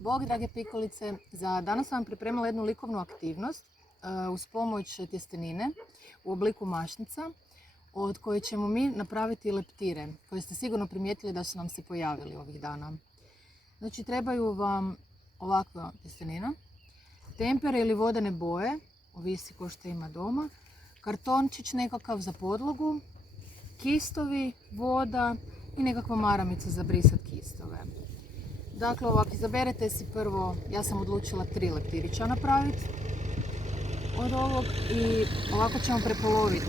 Bog, drage pikolice, za danas sam vam pripremila jednu likovnu aktivnost uz pomoć tjestenine u obliku mašnica od koje ćemo mi napraviti leptire koje ste sigurno primijetili da su nam se pojavili ovih dana. Znači trebaju vam ovakva tjestenina, tempere ili vodene boje, ovisi ko što ima doma, kartončić nekakav za podlogu, kistovi, voda i nekakva maramica za brisat kistove. Dakle, ovako, izaberete si prvo, ja sam odlučila 3 leptirića napraviti od ovog i ovako ćemo prepoloviti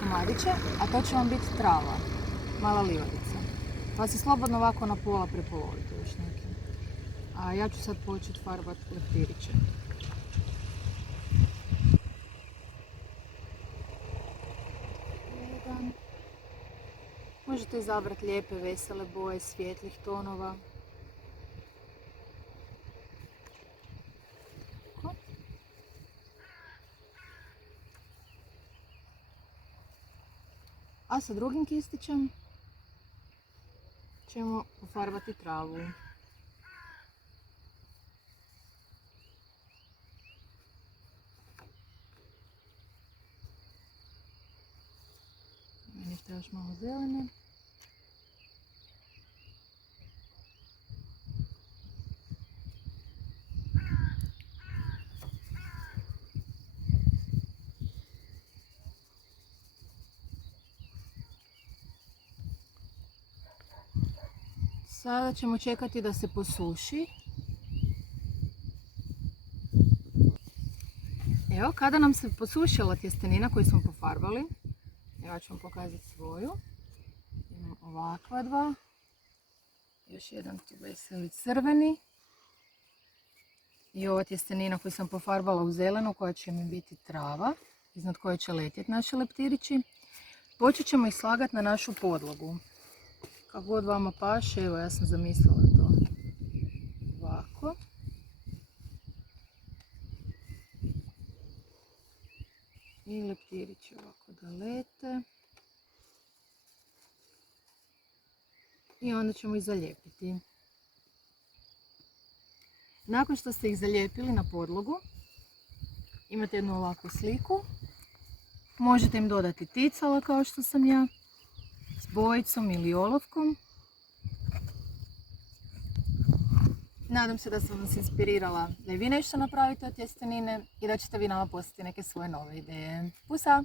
komadiće, a to će vam biti trava, mala livadica. Pa si slobodno ovako na pola prepolovite još neki. A ja ću sad početi farbati leptiriće. Možete izabrati lijepe, vesele boje, svijetlih tonova. A sa drugim kistićem ćemo pofarbati travu. Meni treba još malo zelene. Sada ćemo čekati da se posuši. Evo, kada nam se posušila tjestenina koju smo pofarbali, ja ću vam pokazati svoju. Imam ovakva dva. Još jedan tu veseli crveni. I ova tjestenina koju sam pofarbala u zelenu koja će mi biti trava, iznad koje će letjeti naši leptirići. Počet ćemo ih slagati na našu podlogu. Kako god vama paše, evo ja sam zamislila to ovako. I leptirići ovako da lete. I onda ćemo ih zalijepiti. Nakon što ste ih zalijepili na podlogu, imate jednu ovakvu sliku. Možete im dodati ticala kao što sam ja, s bojicom ili olovkom. Nadam se da sam vas inspirirala da i vi nešto napravite od tjestenine i da ćete vi nama poslati neke svoje nove ideje. Pusa!